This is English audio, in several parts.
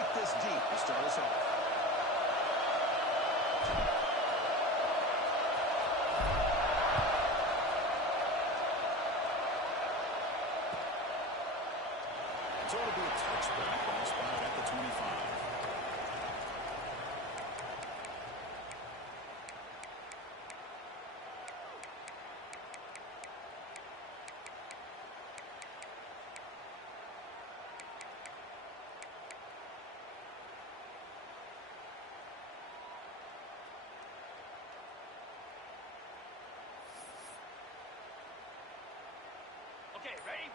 take this deep to start us off. So it'll be a touchback ball spotted at the 25. Okay, ready?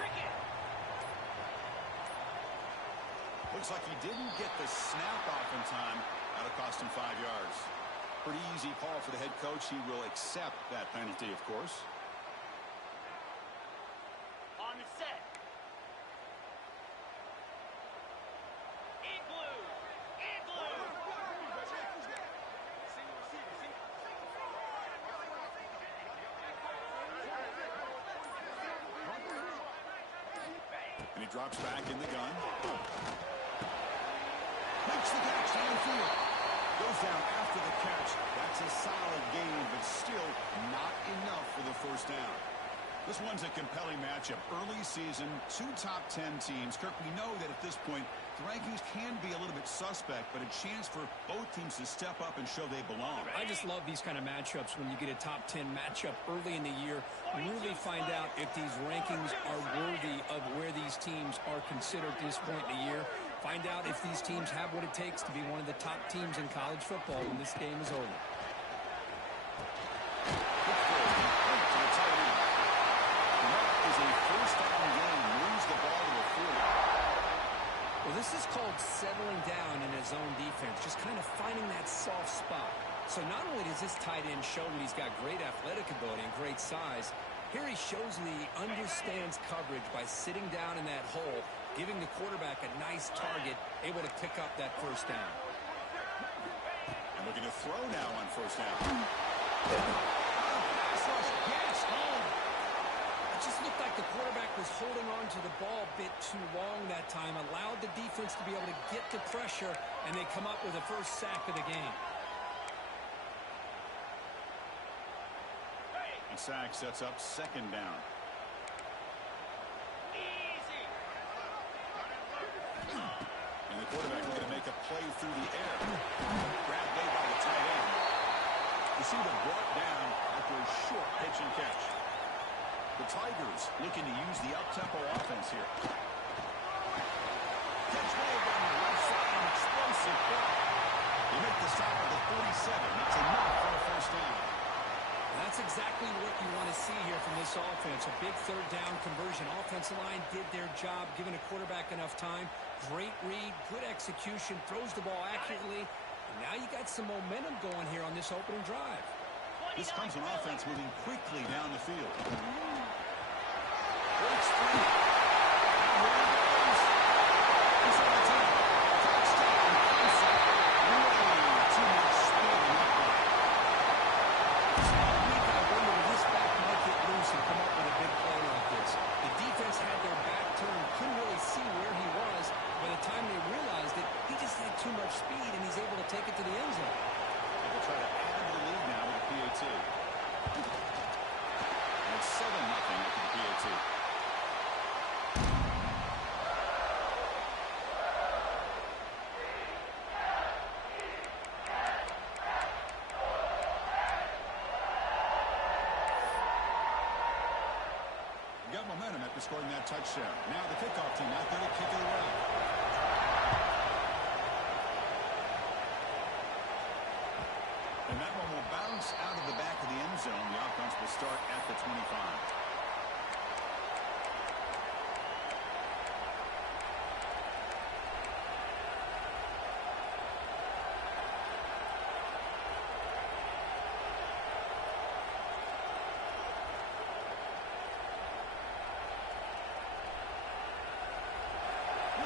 Cricket. Looks like he didn't get the snap off in time. That'll cost him 5 yards. Pretty easy call for the head coach. He will accept that penalty, of course. On the set. Igloo. Igloo. And he drops back in the gun. Makes the catch downfield. Goes down after the catch. That's a solid gain, but still not enough for the first down. This one's a compelling matchup. Early season, 2 top 10 teams. Kirk, we know that at this point, the rankings can be a little bit suspect, but a chance for both teams to step up and show they belong. I just love these kind of matchups when you get a top 10 matchup early in the year. Really find out if these rankings are worthy of where these teams are considered at this point in the year. Find out if these teams have what it takes to be one of the top teams in college football when this game is over. Well, this is called settling down in his own defense, just kind of finding that soft spot. So not only does this tight end show that he's got great athletic ability and great size, here he shows that he understands coverage by sitting down in that hole, giving the quarterback a nice target, able to pick up that first down. And looking to throw now on first down. It just looked like the quarterback was holding on to the ball a bit too long that time, allowed the defense to be able to get the pressure, and they come up with the first sack of the game. And sack sets up second down. Easy. And the quarterback looking to make a play through the air. Grab made by the tight end. Receiver brought down after a short pitch and catch. The Tigers looking to use the up-tempo offense here. Catch made on the left side, an explosive ball. They make the stop at the 47. That's enough for a first down. That's exactly what you want to see here from this offense. A big third down conversion. Offensive line did their job, giving a quarterback enough time. Great read, good execution, throws the ball accurately. And now you got some momentum going here on this opening drive. This comes an offense moving quickly down the field. Breaks free. And there he goes. Inside the 10. Touchdown. Way too much speed in that one. I wonder if this back might get loose and come up with a big play like this. The defense had their back turned, couldn't really see where he was. By the time they realized it, he just had too much speed, and he's able to take it to the end zone. They'll try to add to the lead now with the PAT. And it's 7-0 after the PAT. Got momentum after scoring that touchdown. Now the kickoff team out there to kick it away. And that one will bounce out of the back of the end zone. The offense will start at the 25.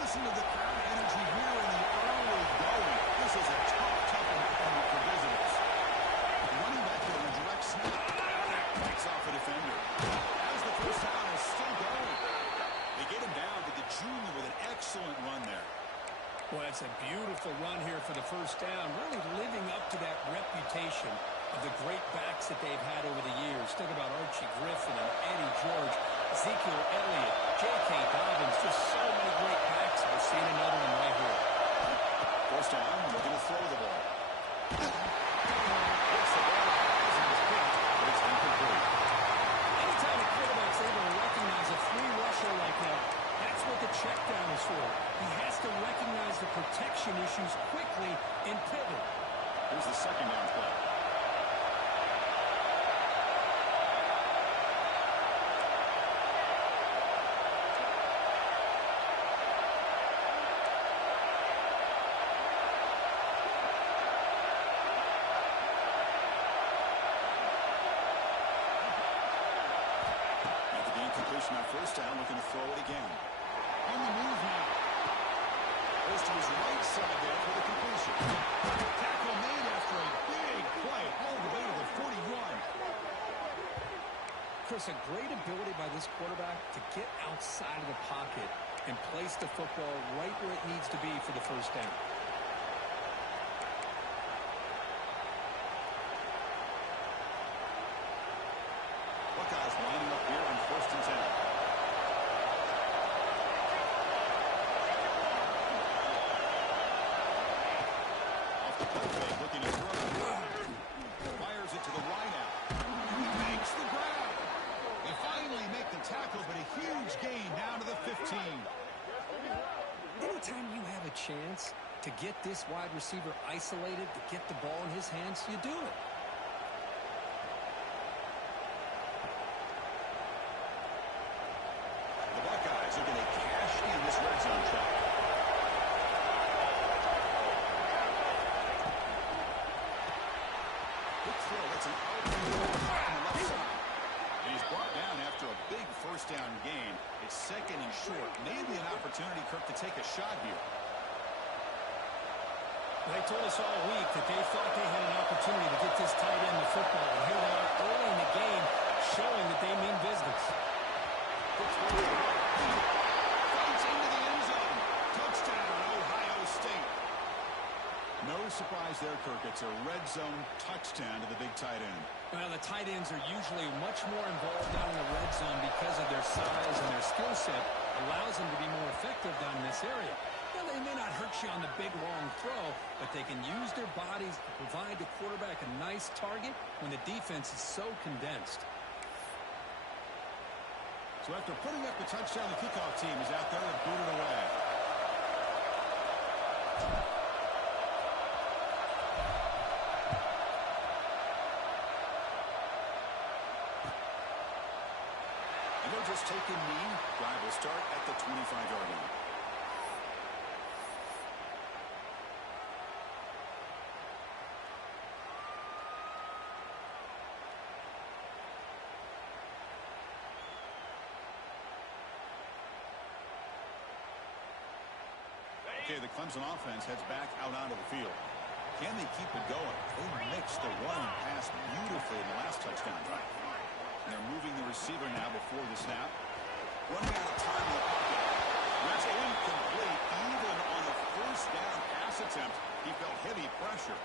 Listen to the crowd energy here in the early going. This is a tough environment for visitors. The running back here in a direct snap. Fights off a defender. As the first down is still going. They get him down. run here for the first down, really living up to that reputation of the great backs that they've had over the years. Think about Archie Griffin and Eddie George, Ezekiel Elliott, J.K. Dobbins, just so many great backs. We're seeing another one right here. First down, they're going to throw the ball. Anytime a quarterback's able to recognize a free rusher like that, that's what the check down is for. He has to recognize the protection issues quickly and pivot. Here's the second down play. On first down, looking to throw it again. On the move now. Goes to his right side there for the completion. Tackle made after a big play all the way to the 41. Chris, a great ability by this quarterback to get outside of the pocket and place the football right where it needs to be for the first down. Buckeyes lining up here on first and 10. Off the play fake, looking to throw. Fires it to the wideout. Makes the grab. They finally make the tackle, but a huge gain down to the 15. Anytime you have a chance to get this wide receiver isolated, to get the ball in his hands, you do it. Buckeyes are going to cash in this red zone trap. Quick throw, that's an out on the left side. And he's brought down after a big first down gain. It's second and short. Maybe an opportunity, Kirk, to take a shot here. They told us all week that they thought they had an opportunity to get this tight end the football. And here they are early in the game showing that they mean business. Fights into the end zone. Touchdown, Ohio State. No surprise there, Kirk. It's a red zone touchdown to the big tight end. Well, the tight ends are usually much more involved down in the red zone because of their size and their skill set allows them to be more effective down in this area. Now, they may not hurt you on the big, long throw, but they can use their bodies to provide the quarterback a nice target when the defense is so condensed. So after putting up the touchdown, the kickoff team is out there and booted away. And they'll just take a knee. Drive will start at the 25-yard line. Okay, the Clemson offense heads back out onto the field. Can they keep it going? They mixed the run and pass beautifully in the last touchdown drive. And they're moving the receiver now before the snap. Running out of time in the pocket. That's incomplete. Even on a first down pass attempt, he felt heavy pressure.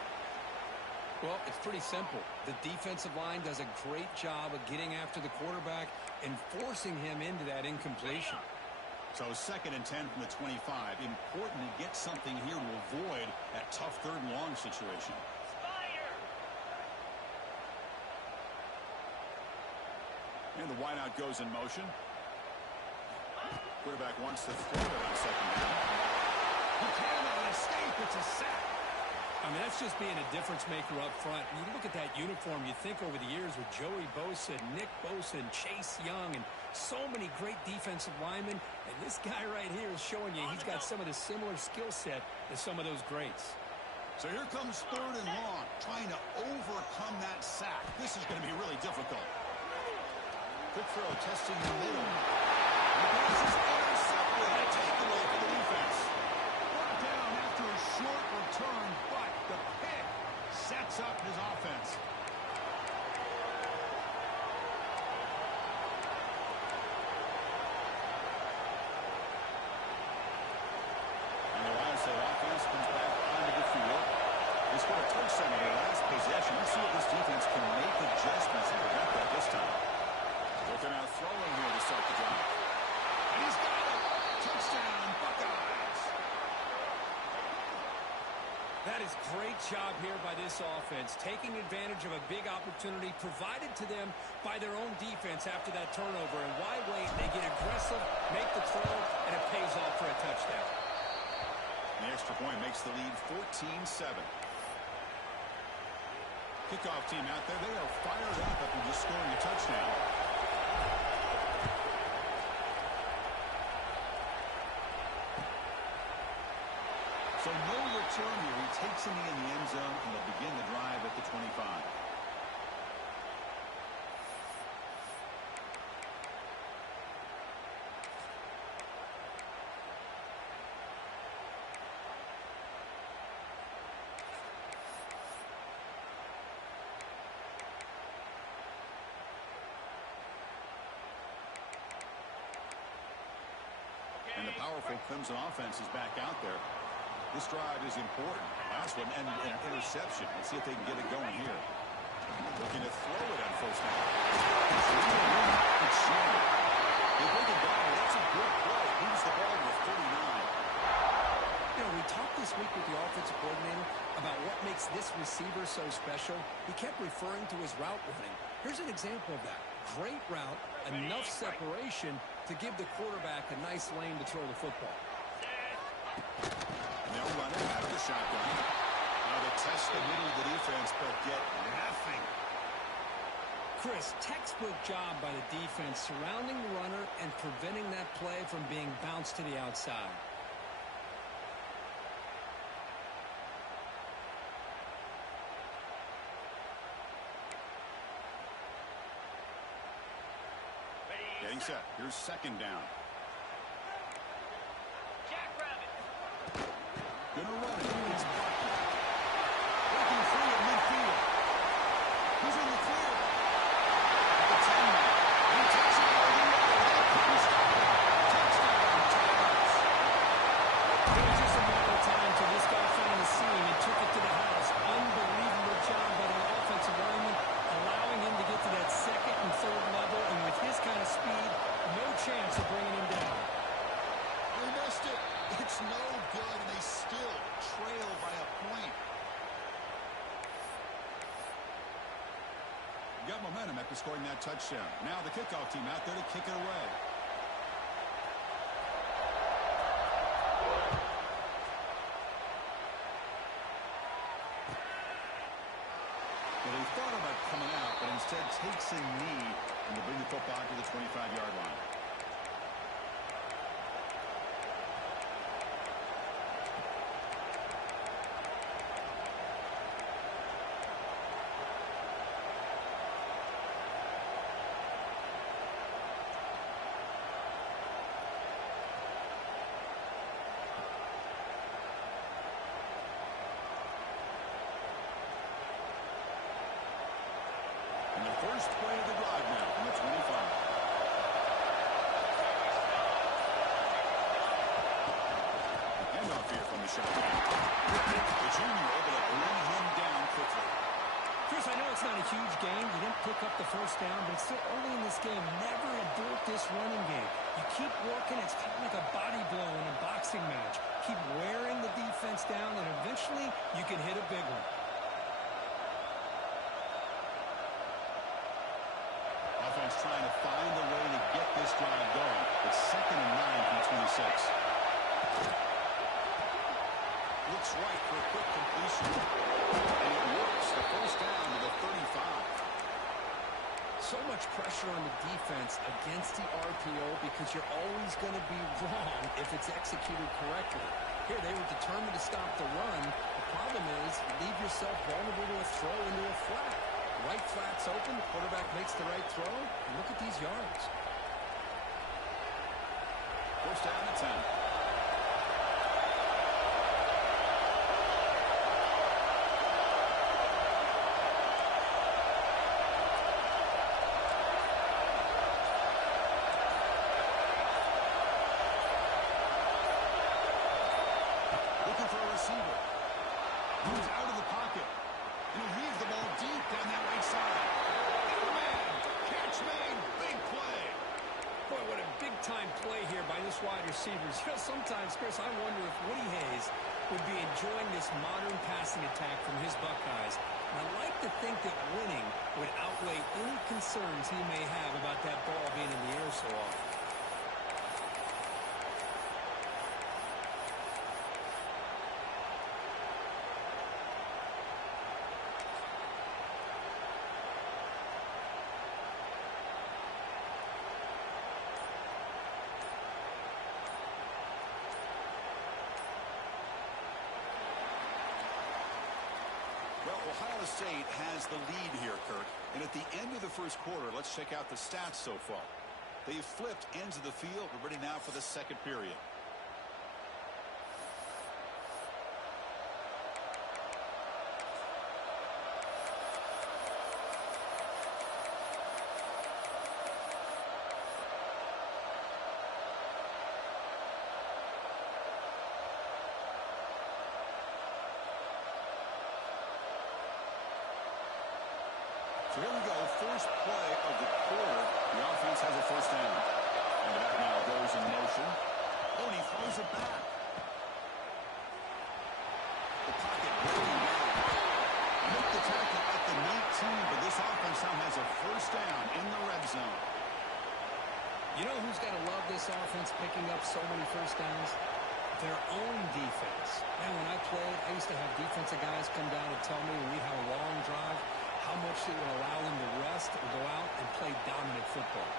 Well, it's pretty simple. The defensive line does a great job of getting after the quarterback and forcing him into that incompletion. So second and 10 from the 25. Important to get something here to avoid that tough third and long situation. And the wideout goes in motion. Quarterback wants to throw it on second down. He cannot escape. It's a sack. I mean, that's just being a difference maker up front. And you look at that uniform, you think over the years with Joey Bosa, Nick Bosa, and Chase Young, and so many great defensive linemen. And this guy right here is showing you he's got some of the similar skill set as some of those greats. So here comes third and long, trying to overcome that sack. This is going to be really difficult. Quick throw, testing the middle. The pass is intercepted. A takeaway for the defense. Brought down after a short return, but the pick sets up his offense. And the Ohio State offense comes back on on their last possession. Let's see if this defense can make adjustments and prevent that this time. Looking out throwing here to start the drive. And he's got it. Touchdown, Buckeyes. That is great job here by this offense, taking advantage of a big opportunity provided to them by their own defense after that turnover. And why wait? They get aggressive, make the throw, and it pays off for a touchdown. The extra point makes the lead 14-7. Kickoff team out there, they are fired up after just scoring a touchdown. So no return here. He takes him in the end zone, and they'll begin the drive at the 25. And the powerful Clemson offense is back out there. This drive is important. Last one, and an interception. Let's see if they can get it going here. Looking to throw it on first down. It's short. They bring it down. That's a good play. Moves the ball with 39. You know, we talked this week with the offensive coordinator about what makes this receiver so special. He kept referring to his route running. Here's an example of that. Great route, enough separation to give the quarterback a nice lane to throw the football. And they'll run it out of the shotgun. Now they test the middle of the defense, but get nothing. Chris, textbook job by the defense surrounding the runner and preventing that play from being bounced to the outside. Getting set. Here's second down. Jackrabbit. Gonna run it. It's Bucky. Breaking free at midfield. He's in the clear. At the 10 now. He takes it all the way. Touchdown, Tigers. It was just a matter of time until this guy found the seam and took it to the house. Unbelievable job by the offensive lineman, allowing him to get to that second and third level, and with his kind of speed, no chance of bringing him down. They missed it. It's no good, and they still trail by a point. Got momentum after scoring that touchdown. Now the kickoff team out there to kick it away. Well, he thought about coming out, but instead takes a knee and will bring the football to the 25-yard line. And the first play of the drive now from the 25. Handoff here from the shotgun. The junior able to bring him down quickly. Chris, I know it's not a huge game. You didn't pick up the first down, but it's still early in this game. Never abort this running game. You keep working. It's kind of like a body blow in a boxing match. Keep wearing the defense down, and eventually you can hit a big one. Offense trying to find a way to get this drive going. It's 2nd and 9 from 26. Looks right for a quick completion. And it works. The first down to the 35. So much pressure on the defense against the RPO because you're always going to be wrong if it's executed correctly. Here, they were determined to stop the run. The problem is you leave yourself vulnerable to a throw into a flat. Right flat's open, the quarterback makes the right throw, and look at these yards. First down at 10. Looking for a receiver. Moves out of the pocket. this wide receivers. You know, sometimes, Chris, I wonder if Woody Hayes would be enjoying this modern passing attack from his Buckeyes. And I like to think that winning would outweigh any concerns he may have about that ball being in the air so often. Well, Ohio State has the lead here, Kirk. And at the end of the first quarter, let's check out the stats so far. They've flipped ends of the field. We're ready now for the second period. So here we go, first play of the quarter. The offense has a first down. And the back now goes in motion. Oh, and he throws it back. The pocket breaking down. Make the tackle at the 19, but this offense now has a first down in the red zone. You know who's got to love this offense picking up so many first downs? Their own defense. Man, when I played, I used to have defensive guys come down and tell me when we had a long drive, how much it would allow them to rest or go out and play dominant football.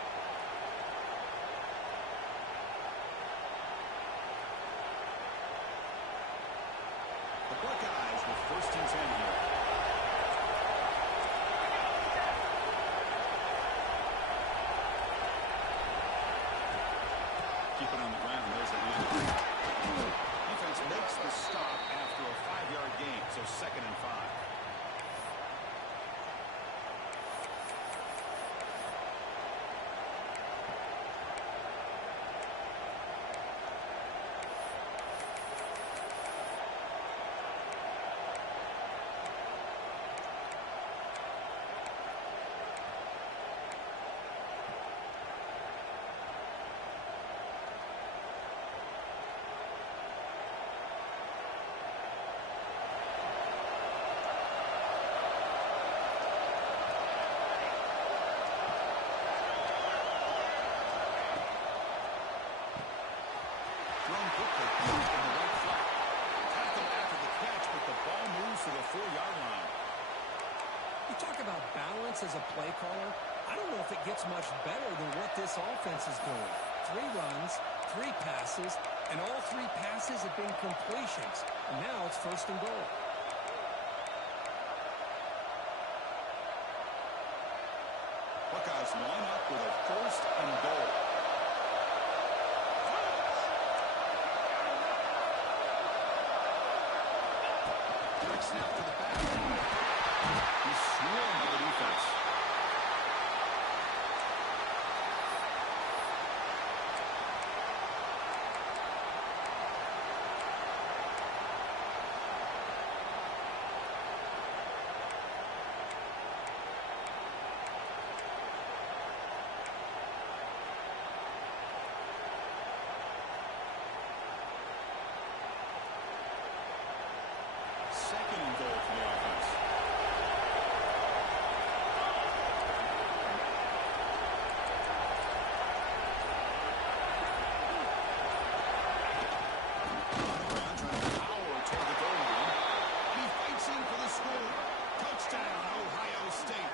The Buckeyes with first and 10 here. Keep it on the ground. There's the hand. Defense makes the stop after a 5-yard gain, so second and 5. Thrown quickly, used in the right flat. Tackle after the catch, but the ball moves to the 4-yard line. You talk about balance as a play caller. I don't know if it gets much better than what this offense is doing. 3 runs, 3 passes, and all 3 passes have been completions. And now it's first and goal. Buckeyes line up with a first and goal. Quick snap to the back. He's swarmed by the defense. Second and goal for the offense. Brown trying to power toward the goal line. He fights in for the score. Touchdown, Ohio State.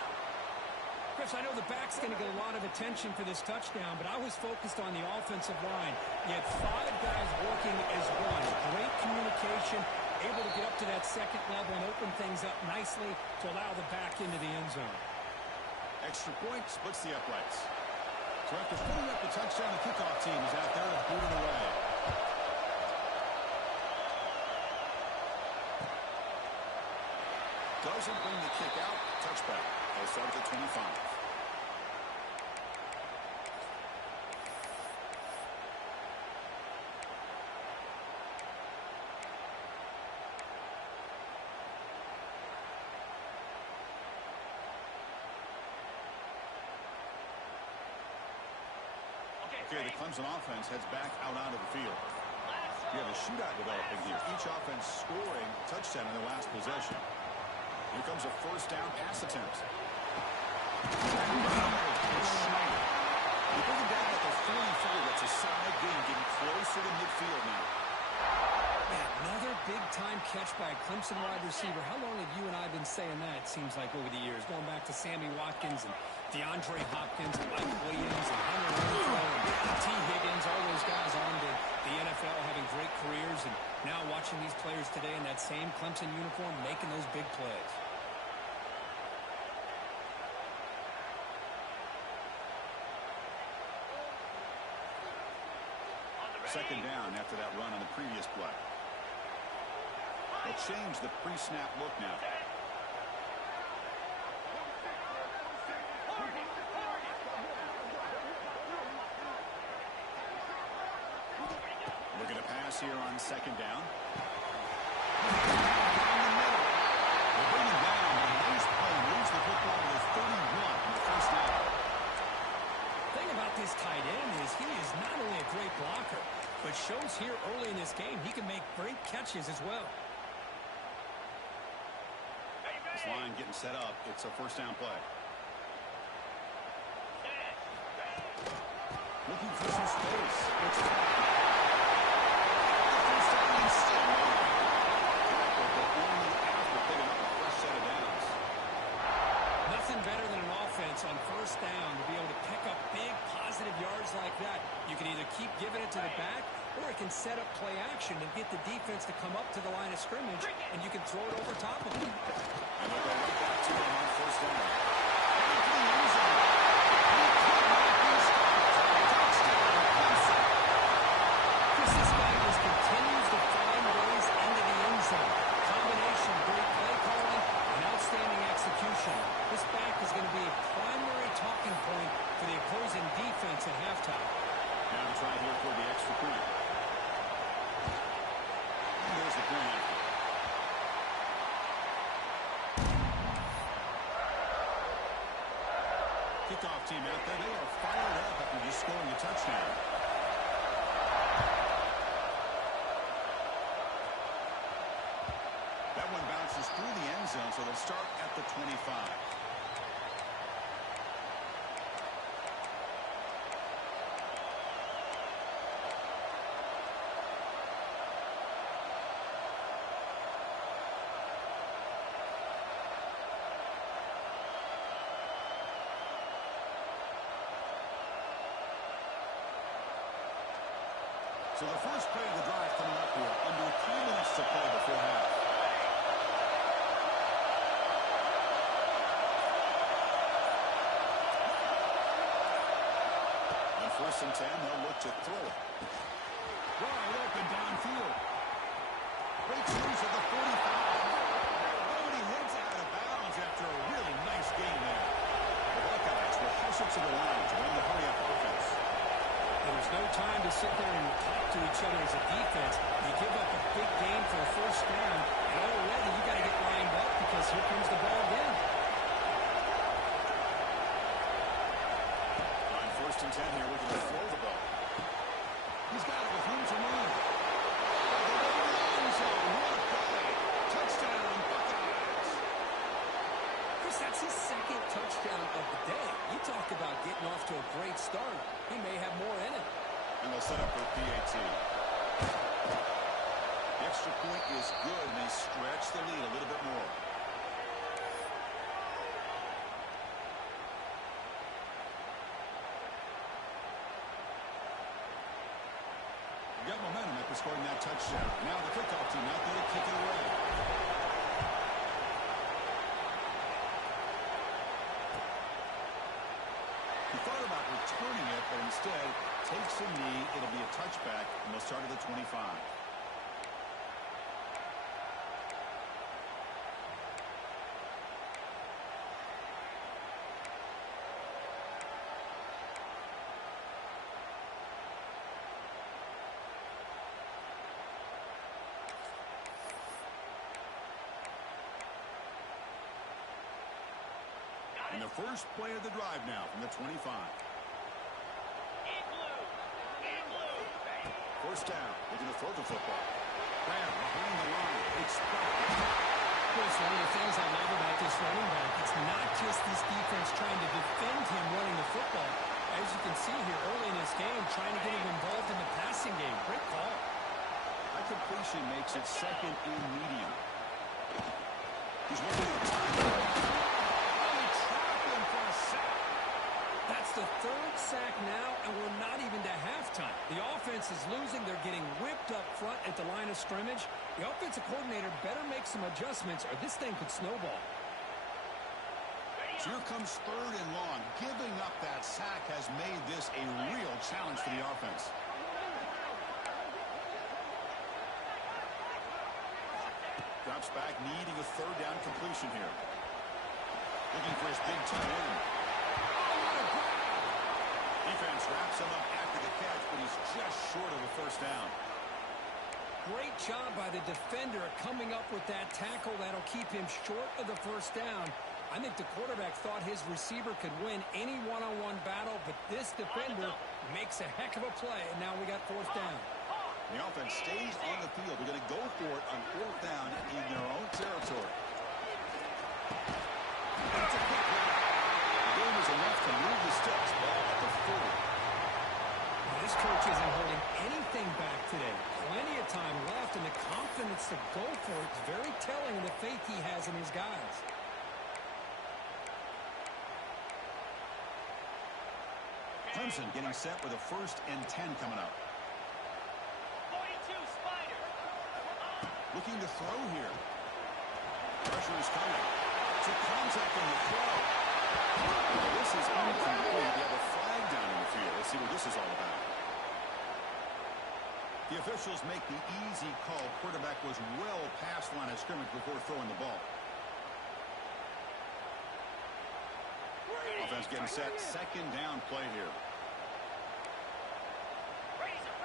Chris, I know the back's going to get a lot of attention for this touchdown, but I was focused on the offensive line. You had 5 guys working as one. Great communication, able to get up to that second level and open things up nicely to allow the back into the end zone. Extra point splits the uprights. So after putting up the touchdown, the kickoff team is out there to boot it away. Doesn't bring the kick out. Touchback. They'll start at the 25. Okay, Okay, the Clemson offense heads back out onto the field. We have a shootout developing here. Each offense scoring a touchdown in their last possession. Here comes a first down pass attempt. They bring it down at the 44. That's a solid game, getting closer to midfield now. Another big-time catch by a Clemson wide receiver. How long have you and I been saying that, it seems like, over the years? Going back to Sammy Watkins and DeAndre Hopkins and Mike Williams and Hunter Renfrow and T. Higgins, all those guys on to the NFL having great careers, and now watching these players today in that same Clemson uniform making those big plays. Second down after that run on the previous play. They'll change the pre-snap look now. Looking to pass here on second down. They bring him down, but nice play. Moves the football to the 31 on the first down. The thing about this tight end is he is not only a great blocker, but shows here early in this game he can make great catches as well. This line getting set up. It's a first down play. Looking for some space. It's first down and still moving. But only after picking up a fresh set of downs. Nothing better than an offense on first down to be able to pick up big positive yards like that. You can either keep giving it to the back, or it can set up play action and get the defense to come up to the line of scrimmage, and you can throw it over top of them. And they'll go right back to him on first down. This guy just continues to find ways into the end zone. Combination, great play calling, and outstanding execution. This back is going to be a primary talking point for the opposing defense at halftime. Now to try here for the extra point. And there's the point after. Kickoff team out there. They are fired up after just scoring a touchdown. That one bounces through the end zone, so they'll start at the 25. So the first play of the drive coming up here. Under 3 minutes to play before half. On first and 10, they'll look to throw it. Wide open downfield. Breaks loose at the 45. Nobody heads out of bounds after a really nice game there. The Buckeyes will push it to the line to run the hurry-up offense. There's no time to sit there and talk to each other as a defense. You give up a big game for a first down, and already you got to get lined up because here comes the ball again. On first and 10 here, looking to throw the ball. He's got it with room to run. What a play. Touchdown, Buckeyes. Chris, that's his second touchdown of the day. You talk about getting off to a great start. He may have more in it. And they'll set up for the PAT. The extra point is good, and they stretch the lead a little bit more. You got momentum after scoring that touchdown. Now the kickoff team out there to kick it away. He thought about returning it, but instead takes a knee. It'll be a touchback, and they'll start at the 25. And the first play of the drive now from the 25. First down. Looking to throw the football. Graham behind the line. It's Chris, one of the things I love about this running back, it's not just this defense trying to defend him running the football. As you can see here early in this game, trying to get him involved in the passing game. Great call. That completion makes it second and medium. He's looking at time. Really trapped him for a sack. That's the third sack now, and we're not even to halftime. The offense is losing. They're getting whipped up front at the line of scrimmage. The offensive coordinator better make some adjustments, or this thing could snowball. So here comes third and long. Giving up that sack has made this a real challenge for the offense. Drops back, needing a third down completion here. Looking for his big tight end. Defense wraps him up after the catch, but he's just short of a first down. Great job by the defender coming up with that tackle that'll keep him short of the first down. I think the quarterback thought his receiver could win any one-on-one battle, but this defender makes a heck of a play, and now we got fourth down. The offense stays on the field. They're going to go for it on fourth down in their own territory. That's a quick run. The game is enough to move the sticks. Ball at the 40. This coach isn't holding anything back today. Plenty of time left, and the confidence to go for it is very telling of the faith he has in his guys. Clemson getting set with a 1st and 10 coming up. 42 Spider. Looking to throw here. Pressure is coming. To contact on the throw. This is incomplete. They have a flag down in the field. Let's see what this is all about. The officials make the easy call. Quarterback was well past the line of scrimmage before throwing the ball. Offense getting set. Second down play here. Razor.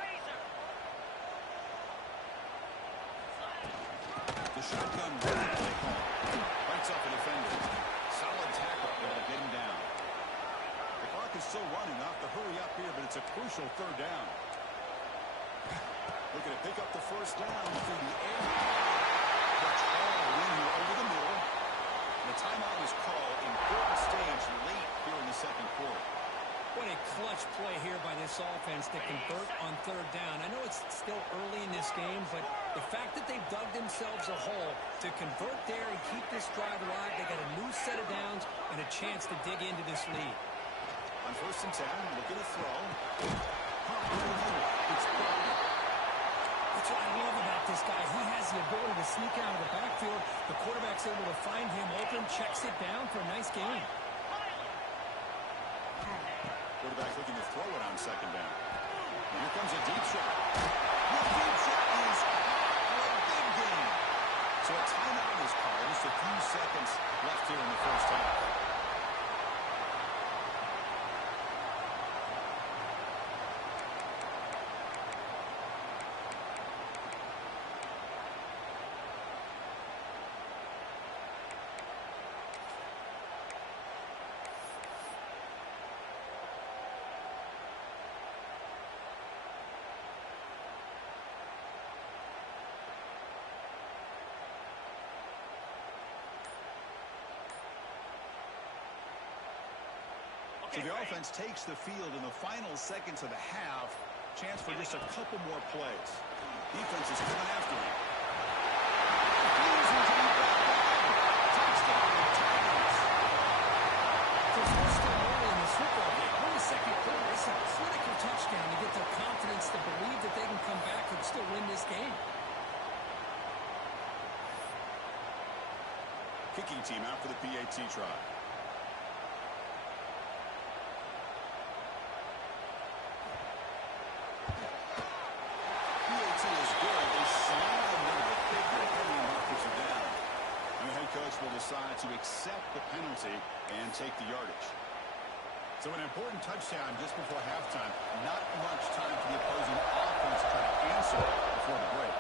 The shotgun run play call. Bites off a defender. Solid tackle. They'll get him down. The clock is still running. Off to hurry up here, but it's a crucial third down. Looking to pick up the first down through the air. The call in here over the middle. The timeout is called. Important stage late here in the second quarter. What a clutch play here by this offense to convert on third down. I know it's still early in this game, but the fact that they've dug themselves a hole to convert there and keep this drive alive, they got a new set of downs and a chance to dig into this lead. On 1st and 10, looking to throw. It's That's what I love about this guy. He has the ability to sneak out of the backfield. The quarterback's able to find him open, checks it down for a nice gain. Quarterback looking to throw it on second down. And here comes a deep shot. The deep shot is for a big gain. So a timeout is called. Just a few seconds left here in the first half. So the offense takes the field in the final seconds of the half. Chance for just a couple more plays. Defense is coming after him. Touchdown, Tigers. So it's still early in this football game. We're in the second quarter. It's a critical touchdown to get their confidence to believe that they can come back and still win this game. Kicking team out for the PAT try. Will decide to accept the penalty and take the yardage. So an important touchdown just before halftime. Not much time for the opposing offense to try to answer before the break.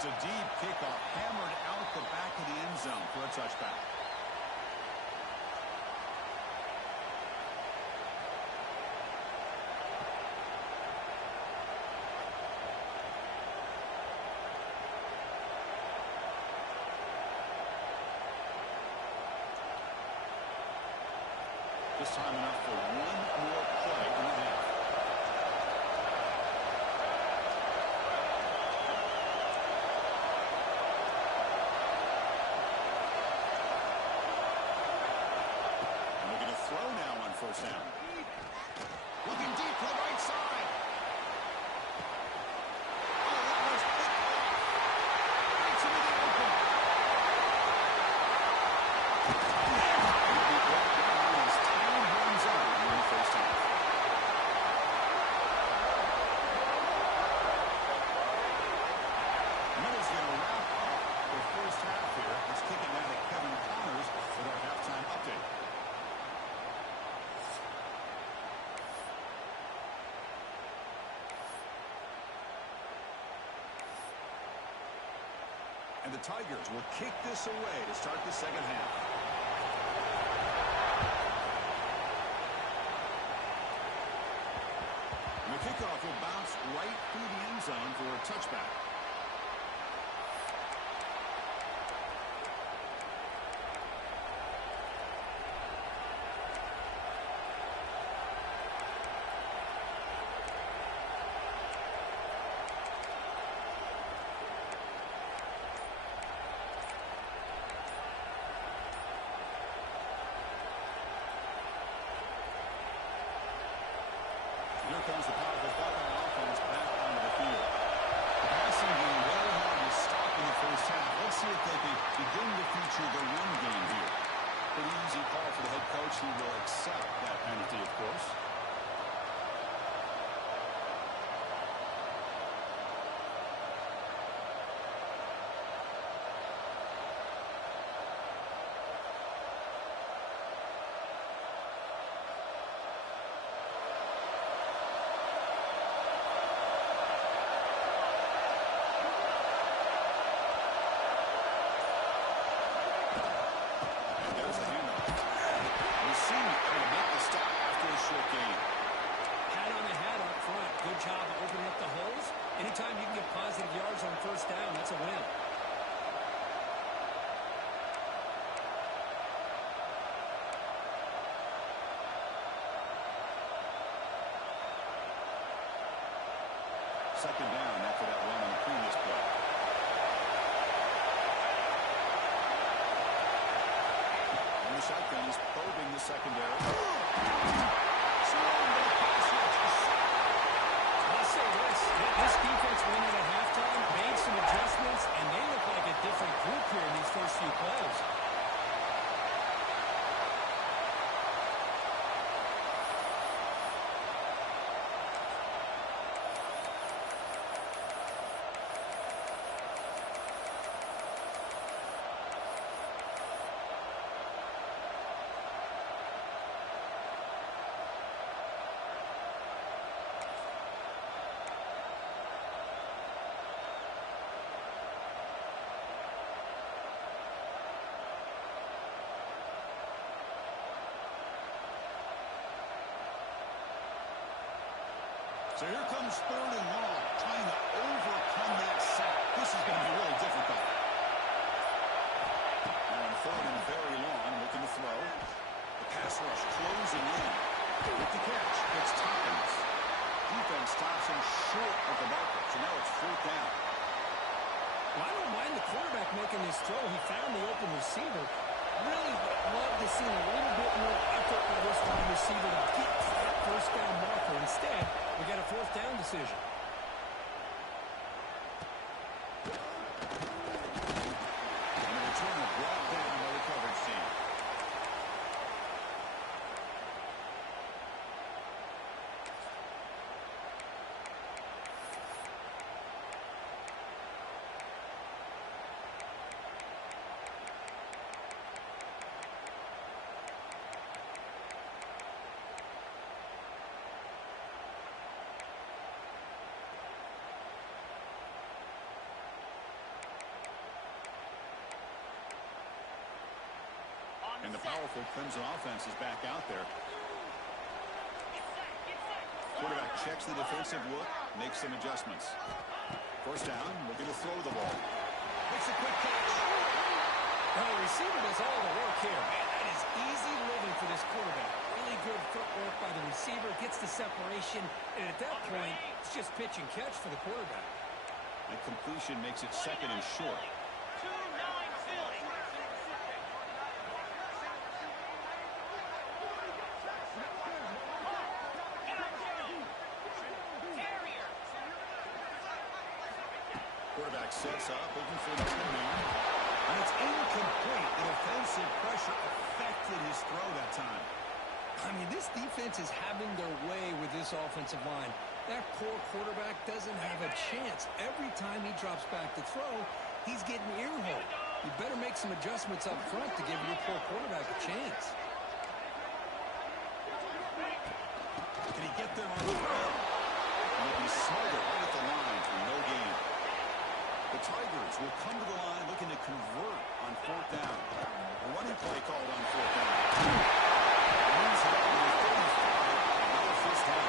It's a deep kickoff hammered out the back of the end zone for a touchback. This time enough for one more play in the half. Looking to throw now on first down. Looking deep to the right side. Oh, that was picked off. Right into the open. He'll be brought down as time runs out in the first half. Middle's going to wrap up the first half here. Let's kick it now to Kevin Connors with our halftime update. And the Tigers will kick this away to start the second half. And the kickoff will bounce right through the end zone for a touchback. Here comes the powerful Buckeye offense back onto the field. The passing game very hard to stop in the first half. Let's see if they can begin to feature the run game here. Pretty easy call for the head coach. He will accept that penalty, of course. There's the handoff. Receiver able to make the stop after a short gain. Hat on the hat up front. Good job of opening up the holes. Anytime you can get positive yards on first down, that's a win. Second down after that run on the previous play. In the shotgun, he's probing the secondary. I'll say this defense went in at halftime, made some adjustments, and they look like a different group here in these first few plays. So here comes third and long, trying to overcome that sack. This is going to be really difficult. And third and very long, looking to throw. The pass rush closing in. With the catch, it's Tompkins. Defense stops him short of the marker, so now it's fourth down. Well, I don't mind the quarterback making this throw. He found the open receiver. Really love to see a little bit more effort by this wide receiver to get to that first down marker. Instead, we got a fourth down decision. And the returner brought down by the coverage team. And the powerful Clemson offense is back out there. Quarterback checks the defensive look, makes some adjustments. First down, looking to throw the ball. Makes a quick catch. Well, the receiver does all the work here. Man, that is easy living for this quarterback. Really separation, and at that point, it's just pitch and catch for the quarterback. And completion makes it second and short. 2-9 Philly. Carrier. Quarterback sets up, looking for the two-man. And it's incomplete. The defensive pressure affected his throw that time. I mean, this defense is having their way with this offensive line. That core quarterback doesn't have a chance. Every time he drops back to throw, he's getting ear-holed. You better make some adjustments up front to give your poor quarterback a chance. Can he get there on the ground? And he'll be smothered right at the line for no gain. The Tigers will come to the line looking to convert on fourth down. A running play called on fourth down. Moves it up to the 35, and now first down.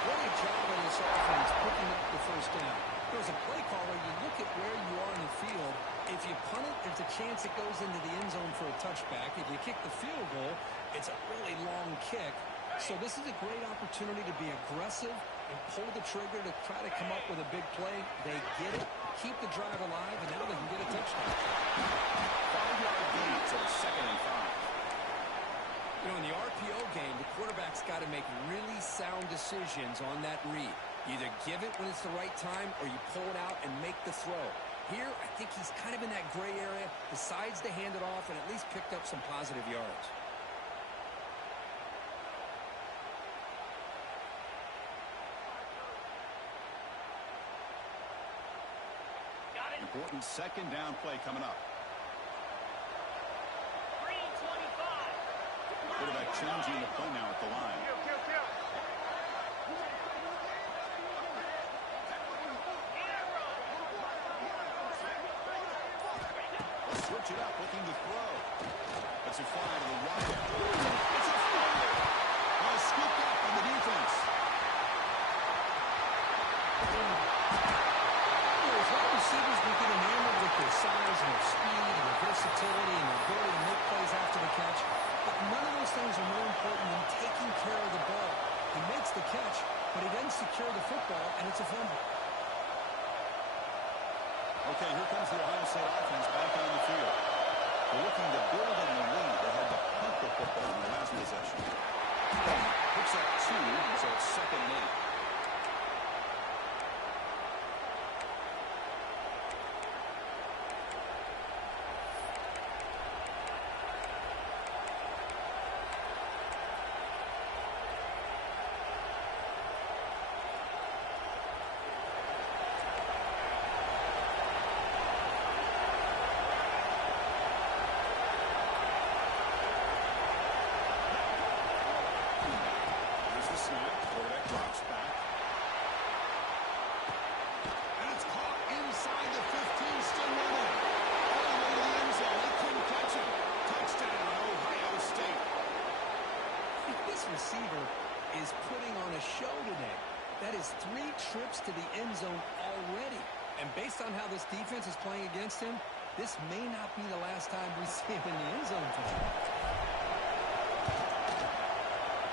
Great job on this offense picking up the first down. As a play caller, you look at where you are in the field. If you punt it, there's a chance it goes into the end zone for a touchback. If you kick the field goal, it's a really long kick. So this is a great opportunity to be aggressive and pull the trigger to try to come up with a big play. They get it, keep the drive alive, and now they can get a touchdown. 5-yard gain to the second and 5. You know, in the RPO game, the quarterback's got to make really sound decisions on that read. You either give it when it's the right time or you pull it out and make the throw. Here, I think he's kind of in that gray area, decides to hand it off and at least picked up some positive yards. Important second down play coming up. Green 25. Quarterback changing the play now at the line. They'll switch it up, looking to throw. It's a fly to the right. It's a fumble. Well, scooped up on the defense. Receivers will get enamored with their size and their speed and their versatility and their ability to make plays after the catch. But none of those things are more important than taking care of the ball. He makes the catch, but he doesn't secure the football, and it's a fumble. Okay, here comes the Ohio State offense back on the field. They're looking to build on the lead. They had to punt the football in the last possession. Picks up 2, so it's second and 8. Receiver is putting on a show today. That is 3 trips to the end zone already. And based on how this defense is playing against him, this may not be the last time we see him in the end zone tonight.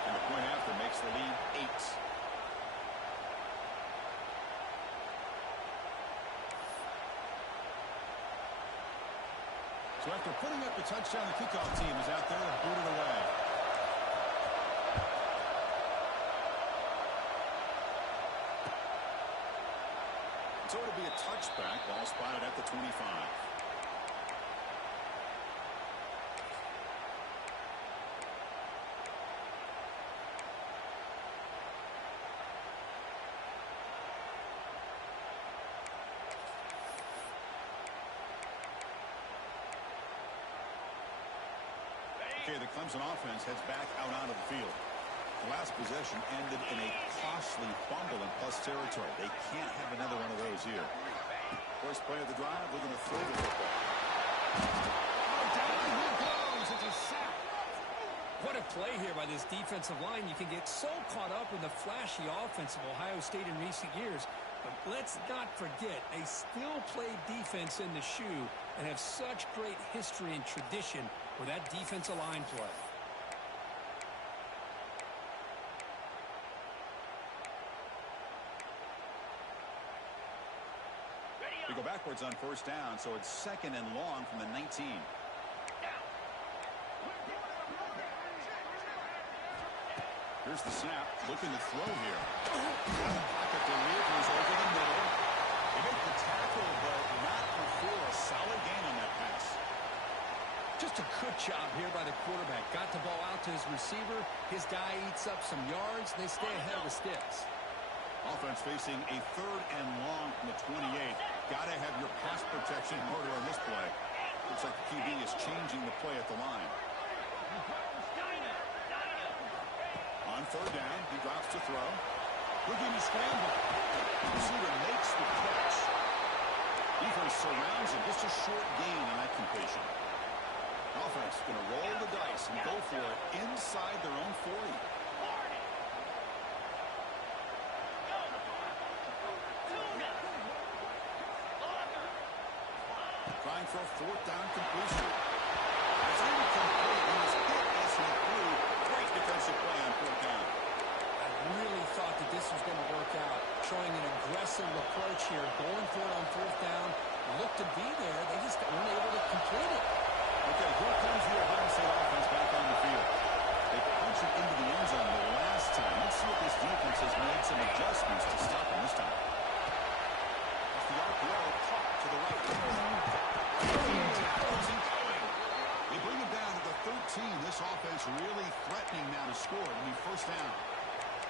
And the point after makes the lead 8. So after putting up the touchdown, the kickoff team is out there and booted away. So it'll be a touchback, ball spotted at the 25. Okay, the Clemson offense heads back out onto the field. The last possession ended in a costly fumble in plus territory. They can't have another one of those here. First play of the drive, looking to throw the football. Oh, down he goes. It's a sack. What a play here by this defensive line. You can get so caught up in the flashy offense of Ohio State in recent years. But let's not forget, they still play defense in the shoe and have such great history and tradition with that defensive line play. backwards on first down, so it's 2nd and long from the 19. Here's the snap, looking to throw here. Pocket delivers over the middle. They make the tackle, but not before a solid gain on that pass. Just a good job here by the quarterback. Got the ball out to his receiver. His guy eats up some yards. They stay ahead of the sticks. Offense facing a 3rd and long from the 28. Got to have your pass protection in order on this play. Looks like the QB is changing the play at the line. On 3rd down, he drops to throw. Looking to scramble. The receiver makes the catch. Defense surrounds him. Just a short gain on that completion. Offense going to roll the dice and go for it inside their own 40. Trying for a 4th down completion. It's incomplete. He was hit as he threw. Great defensive play on 4th down. I really thought that this was going to work out. Showing an aggressive approach here. Going for it on 4th down. Looked to be there. They just weren't able to complete it. Okay, here comes the Ohio State offense back on the field. They punched it into the end zone the last time. Let's see if this defense has made some adjustments to stop them this time. Off the RPO, caught to the right. Tackles and going. They bring it down to the 13. This offense really threatening now to score. It'll be 1st down.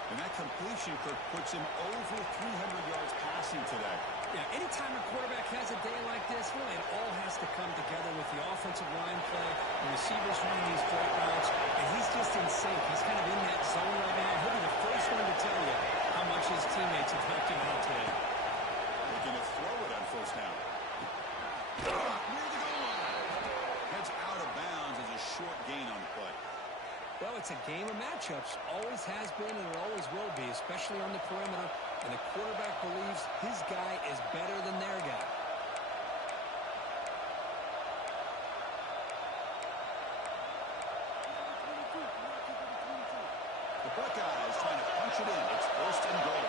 And that completion, Kirk, puts him over 300 yards passing today. Yeah, anytime a quarterback has a day like this, really it all has to come together with the offensive line play, the receivers running these great routes, and he's just in sync. He's kind of in that zone right now. He'll be the first one to tell you how much his teammates have helped him out today. Looking to throw it on 1st down. Near the goal line. Heads out of bounds as a short gain on the play. Well, it's a game of matchups. Always has been and it always will be, especially on the perimeter. And the quarterback believes his guy is better than their guy. The Buckeyes trying to punch it in. It's 1st and goal.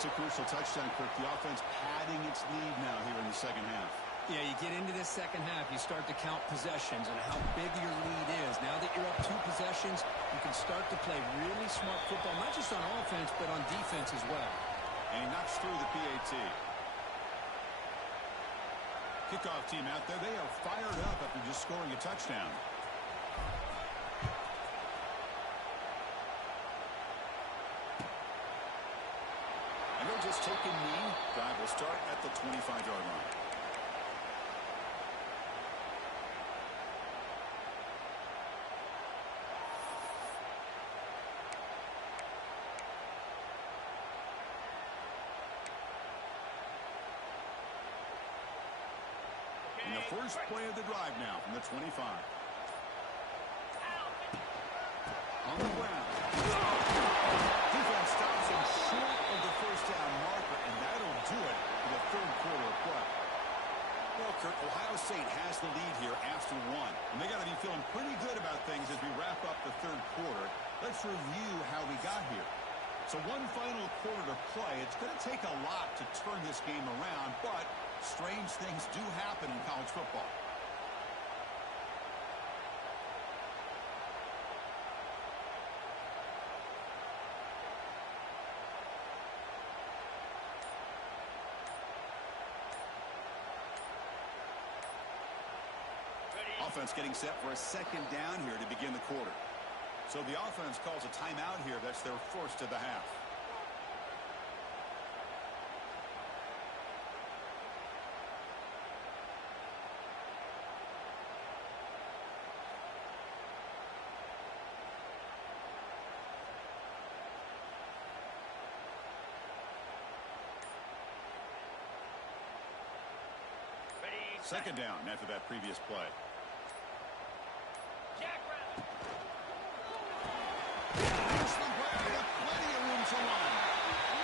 That's a crucial touchdown, Kirk. The offense padding its lead now here in the 2nd half. Yeah, you get into this 2nd half, you start to count possessions and how big your lead is. Now that you're up 2 possessions, you can start to play really smart football, not just on offense, but on defense as well. And he knocks through the PAT. Kickoff team out there, they are fired up after just scoring a touchdown. And they're just taking knee. Drive will start at the 25-yard line. And the first play of the drive now from the 25. On the ground. Defense stops him short of the 1st down marker, and that'll do it for the 3rd quarter of play. Well, Kirk, Ohio State has the lead here after 1. And they got to be feeling pretty good about things as we wrap up the 3rd quarter. Let's review how we got here. So one final quarter to play. It's going to take a lot to turn this game around, but strange things do happen in college football. Offense getting set for a 2nd down here to begin the quarter. So the offense calls a timeout here. That's their first of the half. Second down after that previous play. Plenty of room to run.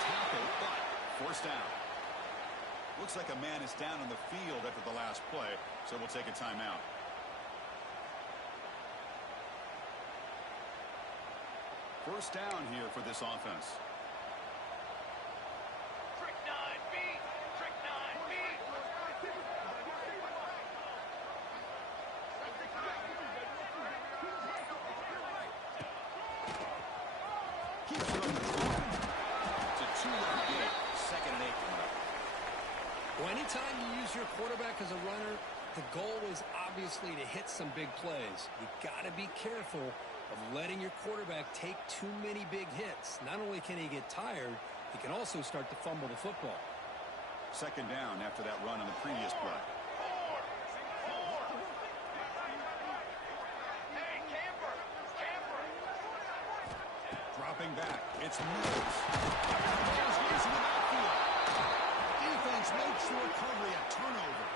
Tackle, but forced down. Looks like a man is down on the field after the last play, so we'll take a timeout. First down here for this offense. Trick 9B. Trick 9B. Keeps it on the clock. It's a two-yard gain. 2nd and 8 coming up. Well, anytime you use your quarterback as a runner, the goal is obviously to hit some big plays. You got to be careful of letting your quarterback take too many big hits. Not only can he get tired, he can also start to fumble the football. 2nd down after that run on the previous play. Hey, camper. Camper. Dropping back. It's Mills. There's Mills in the backfield. Defense makes the recovery a turnover.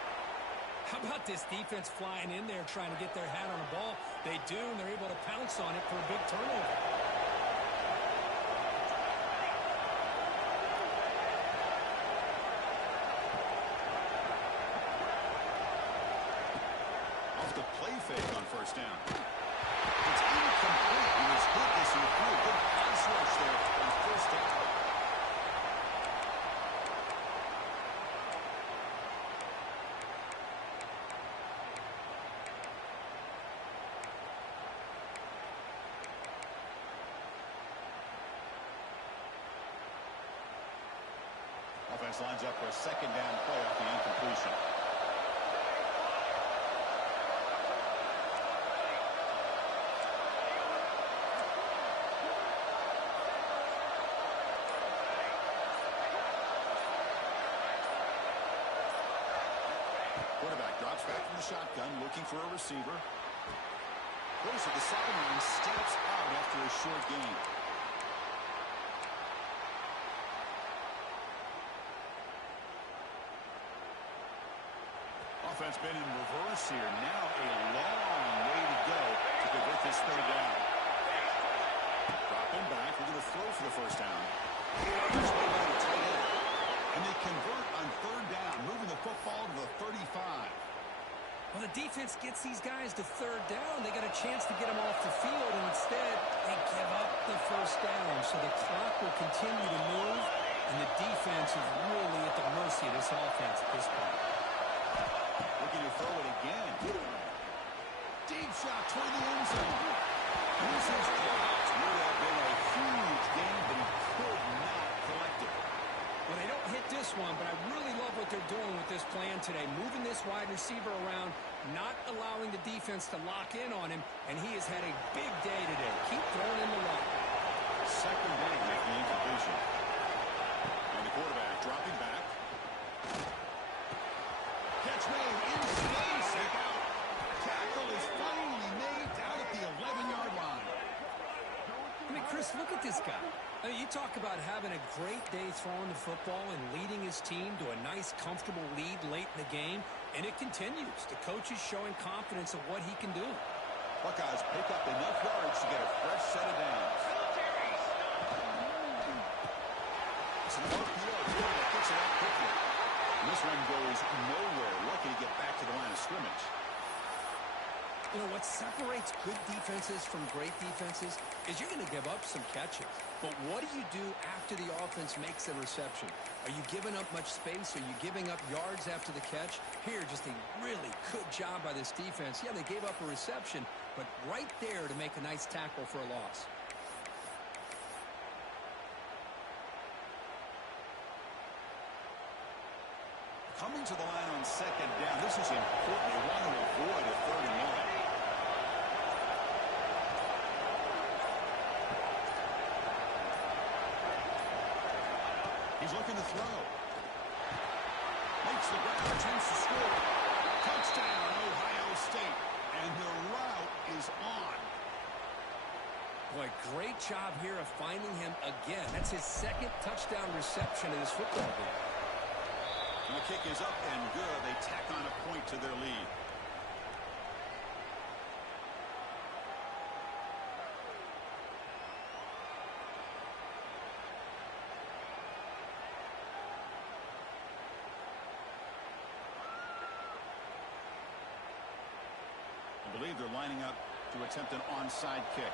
How about this defense flying in there trying to get their hat on a ball? They do, and they're able to pounce on it for a big turnover. Off the play fake on first down. It's incomplete. He was hit as he threw a good pass rush there on first down. Offense lines up for a 2nd down play off the incompletion. Quarterback drops back from the shotgun, looking for a receiver. Goes to the sideline, steps out after a short gain. Offense been in reverse here. Now a long way to go to convert this 3rd down. Dropping back. We're going to throw for the first down. And they convert on 3rd down, moving the football to the 35. Well, the defense gets these guys to 3rd down. They got a chance to get them off the field, and instead they give up the first down. So the clock will continue to move, and the defense is really at the mercy of this offense at this point. Looking to throw it again. Deep shot toward the end zone. This is dropped. Would have been a huge gain, but he could not collect it. Well, they don't hit this one, but I really love what they're doing with this plan today. Moving this wide receiver around, not allowing the defense to lock in on him, and he has had a big day today. Keep throwing in the rock. 2nd down after the incompletion. And the quarterback dropping back. Catch made in space. Take out. Tackle is finally made down at the 11-yard line. I mean, Chris, look at this guy. I mean, you talk about having a great day throwing the football and leading his team to a nice, comfortable lead late in the game, and it continues. The coach is showing confidence of what he can do. Buckeyes pick up enough yards to get a fresh set of downs. It's an RPO. That gets it out quickly. And this one goes nowhere. Lucky to get back to the line of scrimmage. You know, what separates good defenses from great defenses is you're going to give up some catches. But what do you do after the offense makes a reception? Are you giving up much space? Are you giving up yards after the catch? Here, just a really good job by this defense. Yeah, they gave up a reception, but right there to make a nice tackle for a loss. Coming to the line on 2nd down. This is important. They want to avoid a 3rd and 1. He's looking to throw. Makes the grab, attempts to score. Touchdown, Ohio State. And the route is on. Boy, great job here of finding him again. That's his 2nd touchdown reception of this football game. And the kick is up and good. They tack on a point to their lead. lining up to attempt an onside kick.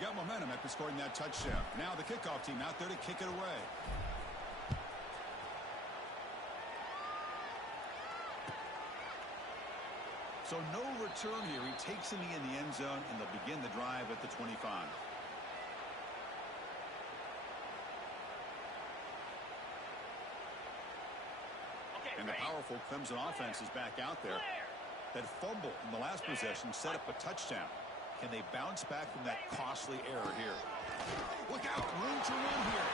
Got momentum after scoring that touchdown. Now the kickoff team out there to kick it away. So no return here. He takes it in the end zone, and they'll begin the drive at the 25. And the powerful Clemson offense is back out there. That fumble in the last possession set up a touchdown. Can they bounce back from that costly error here? Look out, room to run here.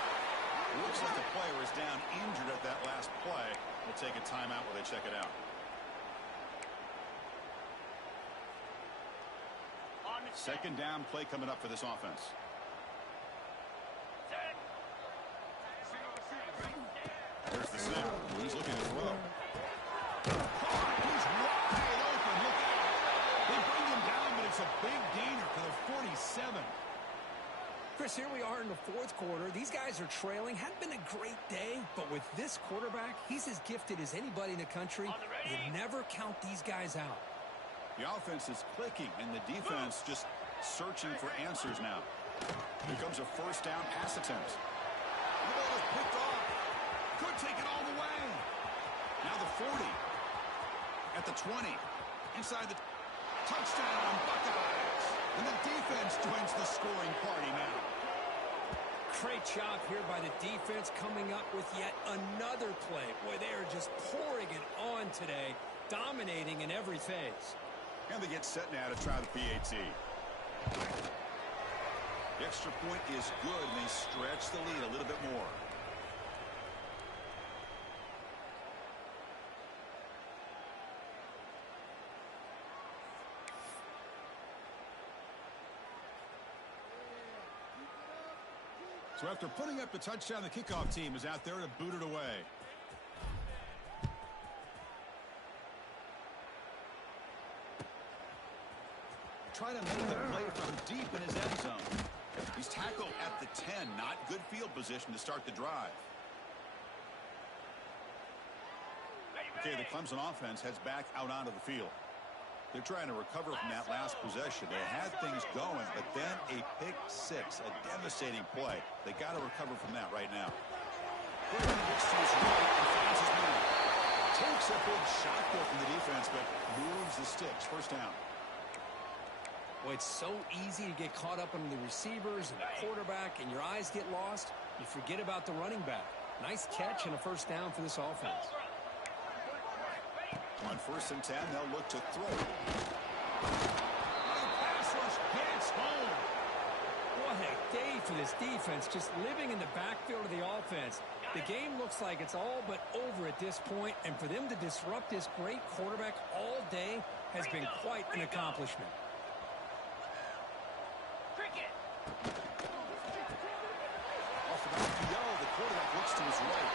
It looks like the player is down injured at that last play. We'll take a timeout while they check it out. Second down play coming up for this offense. There's the snap. He's looking to throw. He's wide open. Look out. They bring him down, but it's a big gainer to the 47. Chris, here we are in the fourth quarter. These guys are trailing. Hadn't been a great day, but with this quarterback, he's as gifted as anybody in the country. You never count these guys out. The offense is clicking, and the defense just searching for answers now. Here comes a first down pass attempt. The ball is picked off. Could take it all the way. Now the 40. At the 20. Inside the touchdown, Buckeyes. And the defense joins the scoring party now. Great job here by the defense coming up with yet another play. Boy, they are just pouring it on today, dominating in every phase. And they get set now to try the PAT. The extra point is good, and they stretch the lead a little bit more. So after putting up the touchdown, the kickoff team is out there to boot it away. Try to make the play from deep in his end zone. He's tackled at the 10. Not good field position to start the drive. Okay, the Clemson offense heads back out onto the field. They're trying to recover from that last possession. They had things going, but then a pick six, a devastating play. They got to recover from that right now. Looks to his right and finds his man. Takes a big shot though from the defense, but moves the sticks. First down. Boy, it's so easy to get caught up in the receivers and the quarterback, and your eyes get lost. You forget about the running back. Nice catch and a first down for this offense. On 1st and 10, they'll look to throw. The pass rush gets home. What a day for this defense, just living in the backfield of the offense. The game looks like it's all but over at this point, and for them to disrupt this great quarterback all day has been quite an accomplishment. Off the back of the yellow, the quarterback looks to his right.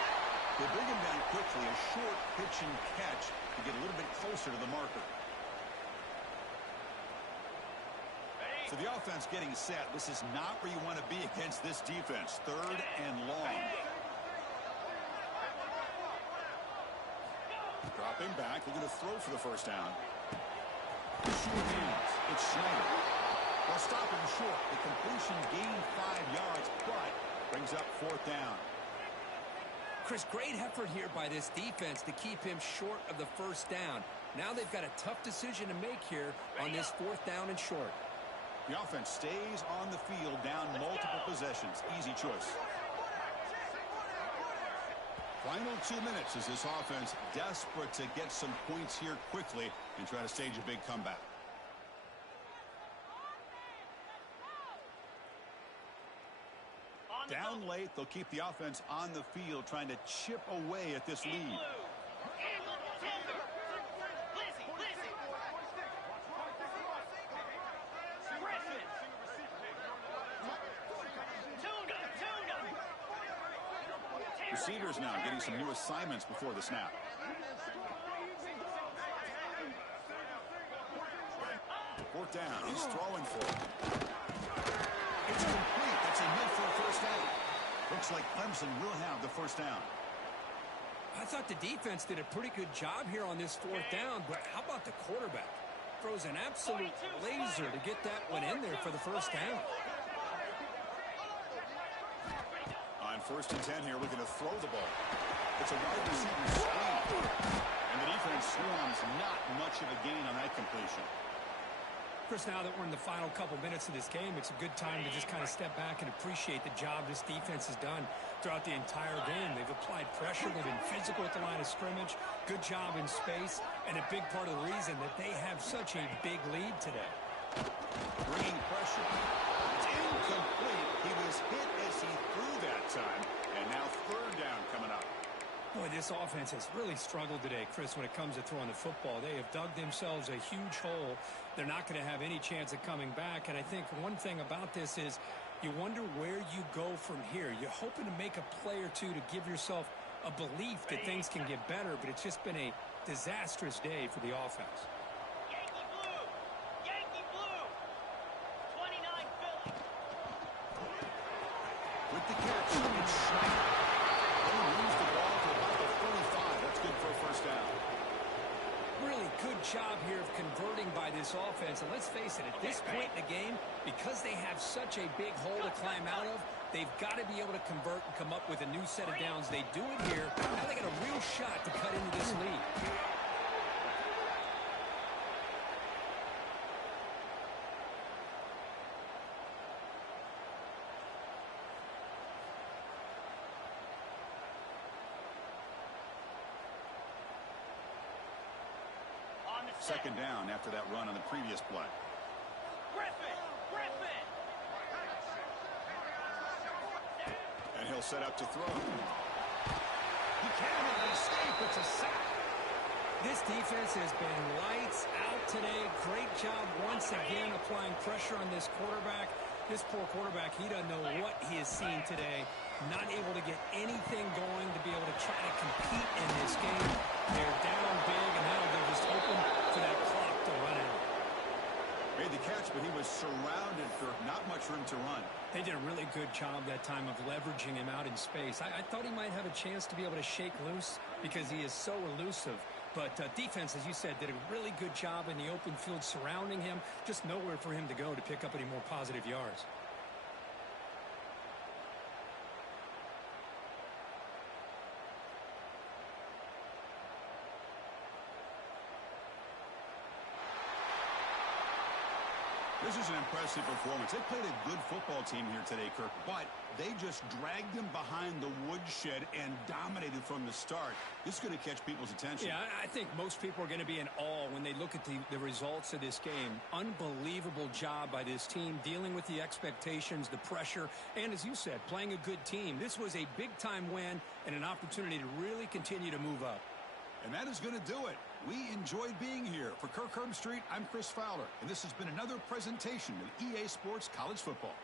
They bring him down quickly, a short pitch and catch to get a little bit closer to the marker. So the offense getting set. This is not where you want to be against this defense. 3rd and long. Dropping back, looking to throw for the first down. Short hands. It's Schneider. They'll stop him short. The completion gained 5 yards, but brings up 4th down. Chris, great effort here by this defense to keep him short of the first down. Now they've got a tough decision to make here on this 4th down and short. The offense stays on the field down multiple possessions. Easy choice. Final 2 minutes as this offense desperate to get some points here quickly and try to stage a big comeback. Down late, they'll keep the offense on the field trying to chip away at this lead. Receivers now getting some new assignments before the snap. down. He's throwing for it. It's complete. That's enough for a first down. Looks like Clemson will have the first down. I thought the defense did a pretty good job here on this fourth down, but how about the quarterback? Throws an absolute laser to get that one in there for the first down. On 1st and 10 here, looking to throw the ball. It's a wide receiver screen. And the defense swarms not much of a gain on that completion. Chris, now that we're in the final couple minutes of this game, it's a good time to just kind of step back and appreciate the job this defense has done throughout the entire game. They've applied pressure. They've been physical at the line of scrimmage. Good job in space. And a big part of the reason that they have such a big lead today. Bringing pressure. It's incomplete. He was hit as he threw that time. And now 3rd down coming up. Boy, this offense has really struggled today, Chris, when it comes to throwing the football. They have dug themselves a huge hole. They're not going to have any chance of coming back. And I think one thing about this is you wonder where you go from here. You're hoping to make a play or two to give yourself a belief that things can get better, but it's just been a disastrous day for the offense. Yankee blue! Yankee blue! 29 Philly. With the catch, it's Schneider. He moves the ball to about the 45. That's good for a first down. Really good job here of converting by this offense. And let's face it, at this point in the game, because they have such a big hole to climb out of, they've got to be able to convert and come up with a new set of downs. They do it here. Now they got a real shot to cut into this lead. Second down after that run on the previous play. Griffin! Griffin! And he'll set up to throw. He can't even escape. It's a sack. This defense has been lights out today. Great job once again applying pressure on this quarterback. This poor quarterback, he doesn't know what he has seen today. Not able to get anything going to be able to try to compete in this game. They're down big, and now they're just open for that clock to run out. Made the catch, but he was surrounded for not much room to run. They did a really good job that time of leveraging him out in space. I thought he might have a chance to be able to shake loose because he is so elusive. But defense, as you said, did a really good job in the open field surrounding him. Just nowhere for him to go to pick up any more positive yards. This is an impressive performance. They played a good football team here today, Kirk, but they just dragged them behind the woodshed and dominated from the start. This is going to catch people's attention. Yeah, I think most people are going to be in awe when they look at the results of this game. Unbelievable job by this team, dealing with the expectations, the pressure, and as you said, playing a good team. This was a big-time win and an opportunity to really continue to move up. And that is going to do it. We enjoyed being here. For Kirk Herbstreit, I'm Chris Fowler, and this has been another presentation of EA Sports College Football.